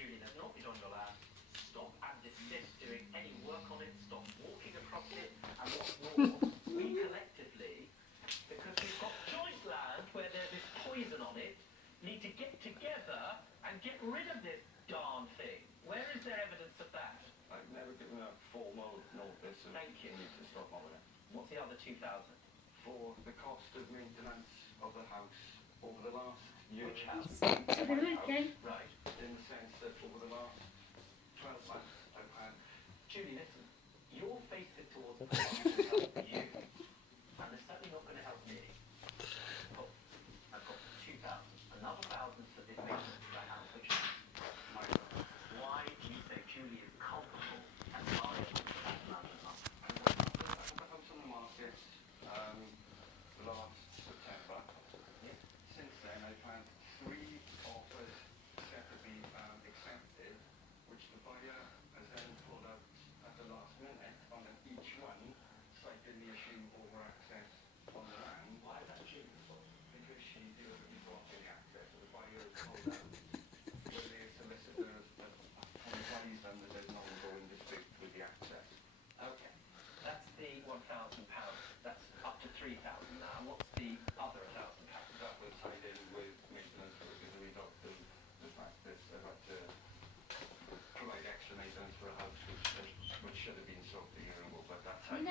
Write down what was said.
Julian has not been on your land. Stop and desist doing any work on it. Stop walking across it. And what's more, we collectively, because we've got joint land where there's this poison on it, need to get together and get rid of this darn thing. Where is there evidence of that? I've never given a formal notice of Thank you. need to stop mowing it. What's the other 2,000? For the cost of maintenance of the house over the last year. Which house? Okay. Right. In the sense that over the last 12 months I've had Julie, listen. Your faith is towards the to help you. And they're certainly not going to help me. Look, I've got 2,000. Another 1,000 for this maintenance for the house, which is my why do you say Julie is culpable and liable for that amount of money? I put the house on the market last September. Yeah. Since then I've had 3 offers set to be accepted, which the buyer has then pulled out at the last minute on each one, citing the issue over access on the land. Why is that Julie's fault? Because she deliberately blocking access, so the buyer has pulled out. Where their solicitors have advised them that there's an ongoing dispute with the access. Okay. That's the £1,000. That's up to 3,000 now. And what's the other £1,000? That was tied in with maintenance work as a result of the fact that I've had to provide extra maintenance for a house which should have been sorted a year ago, but that time.